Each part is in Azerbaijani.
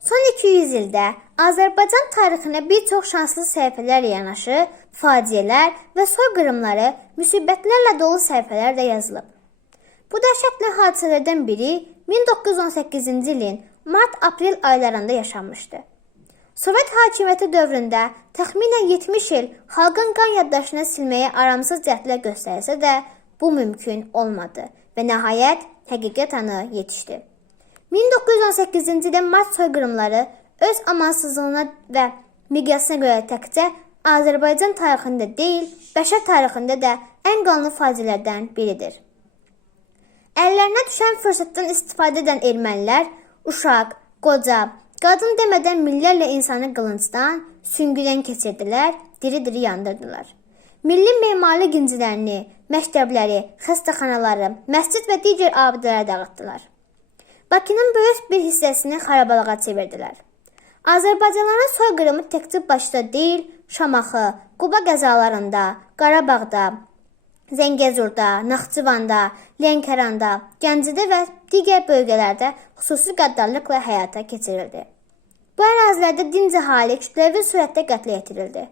Son 200 ildə Azərbaycan tarixinə bir çox şanslı səhifələrlə yanaşı, faciələr və soyqırımları, müsibətlərlə dolu səhifələr də yazılıb. Bu dəhşətli hadisələrdən biri 1918-ci ilin mart-aprel aylarında yaşanmışdı. Sovet hakimiyyəti dövründə təxminən 70 il xalqın qan yaddaşına silməyə aramsız cəhdlər göstərsə də bu mümkün olmadı və nəhayət həqiqət anı yetişdi. 1918-ci ildə mart soyqırımları öz amansızlığına və miqyasına görə təkcə Azərbaycan tarixində deyil, bəşər tarixində də ən qanlı faciələrdən biridir. Əllərinə düşən fürsətdən istifadə edən ermənilər uşaq, qoca, qadın demədən minlərlə insanı qılıncdan, süngüdən keçirdilər, diri-diri yandırdılar. Milli memari incilərini, məktəbləri, xəstəxanaları, məscid və digər abidələri dağıtdılar. Bakının böyük bir hissəsini xarabalığa çevirdilər. Azərbaycanlıların soyqırımı təkcə Bakıda deyil, Şamaxı, Quba qəzalarında, Qarabağda, Zəngəzurda, Naxçıvanda, Lənkəranda, Gəncədə və digər bölgələrdə xüsusi qəddarlıqla həyata keçirildi. Bu ərazilərdə dinc əhali kütləvi surətdə qətlə yetirildi.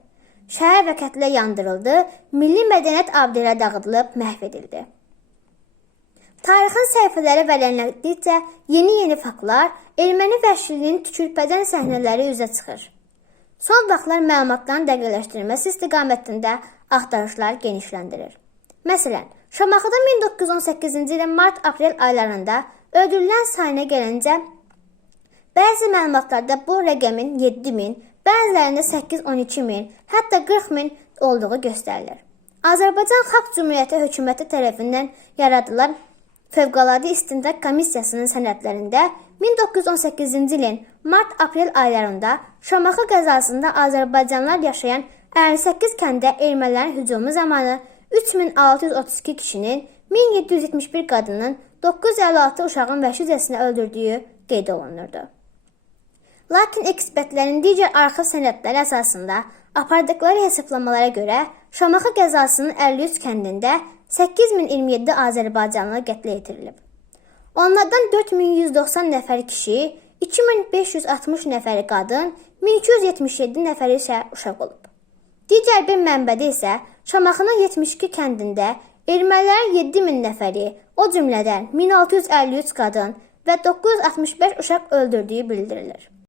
Şəhər və kətlə yandırıldı, milli mədəniyyət abidələri dağıdılıb, məhv edildi. Tarixin səhifələri vərəqlədikcə yeni-yeni faktlar, erməni vəhşiliyinin tükürpədən səhnələri üzə çıxır. Son vaxtlar məlumatların dəqiqləşdirilməsi istiqamətində axtarışlar genişləndirir. Məsələn, Şamaxıda 1918-ci ilin mart-aprel aylarında öldürülən sayına gəlincə bəzi məlumatlarda bu rəqəmin 7000, bəzilərində 8-12 min, hətta 40 min olduğu göstərilir. Azərbaycan Xalq Cümhuriyyəti hökuməti tərəfindən yaradılan Fövqəladə İstintaq Komissiyasının sənədlərində 1918-ci ilin mart-aprel aylarında Şamaxı qəzasında Azərbaycanlılar yaşayan 58 kəndə ermənilərin hücumu zamanı 3632 kişinin, 1771 qadının, 956 uşağın vəhşicəsinə öldürdüyü qeyd olunurdu. Lakin ekspertlərin digər arxiv sənədləri əsasında apardıqları hesablamalara görə Şamaxı qəzasının 53 kəndində 8027 Azərbaycanlı qətlə yetirilib. Onlardan 4190 nəfər kişi, 2560 nəfəri qadın, 1277 nəfəri isə uşaq olub. Digər bir mənbədə isə Şamaxının 72 kəndində ermənilərin 7000 nəfəri, o cümlədən 1653 qadın və 965 uşaq öldürdüyü bildirilir.